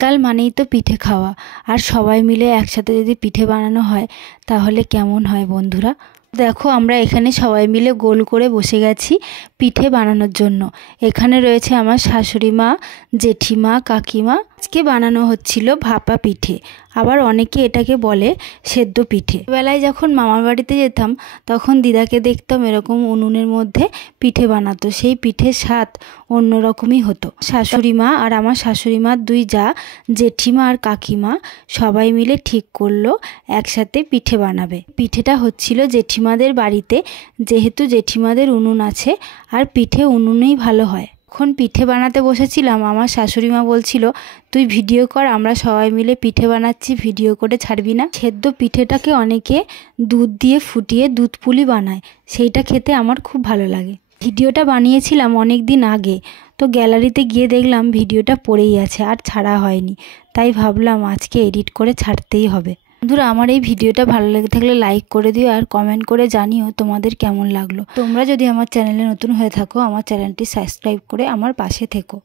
শীতকাল মানেই তো পিঠে খাওয়া, আর সবাই মিলে একসাথে যদি পিঠে বানানো হয় তাহলে কেমন হয় বন্ধুরা। দেখো আমরা এখানে সবাই মিলে গোল করে বসে গেছি পিঠে বানানোর জন্য। এখানে রয়েছে আমার শাশুড়ি মা, জেঠিমা, কাকিমা। আজকে বানানো হচ্ছিল ভাপা পিঠে, আবার অনেকে এটাকে বলে সেদ্ধ পিঠে। বেলায় যখন মামার বাড়িতে যেতাম তখন দিদাকে দেখতাম এরকম উনুনের মধ্যে পিঠে বানাতো, সেই পিঠের স্বাদ অন্যরকমই হতো। শাশুড়ি মা আর আমার শাশুড়ি মার দুই যা, জেঠিমা আর কাকিমা সবাই মিলে ঠিক করলো একসাথে পিঠে বানাবে। পিঠেটা হচ্ছিল জেঠিমাদের বাড়িতে, যেহেতু জেঠিমাদের উনুন আছে আর পিঠে উনুনেই ভালো হয়। যখন পিঠে বানাতে বসেছিলাম আমার শাশুড়ি মা বলছিল, তুই ভিডিও কর, আমরা সবাই মিলে পিঠে বানাচ্ছি, ভিডিও করে ছাড়বি না। সেদ্ধ পিঠেটাকে অনেকে দুধ দিয়ে ফুটিয়ে দুধ পুলি বানায়, সেইটা খেতে আমার খুব ভালো লাগে। ভিডিওটা বানিয়েছিলাম অনেক দিন আগে, তো গ্যালারিতে গিয়ে দেখলাম ভিডিওটা পড়েই আছে, আর ছাড়া হয়নি। তাই ভাবলাম আজকে এডিট করে ছাড়তেই হবে। বন্ধুরা, আমার এই ভিডিওটা ভালো লেগে থাকলে লাইক করে দিও আর কমেন্ট করে জানিও তোমাদের কেমন লাগলো। তোমরা যদি আমার চ্যানেলে নতুন হয়ে থাকো আমার চ্যানেলটি সাবস্ক্রাইব করে আমার পাশে থেকো।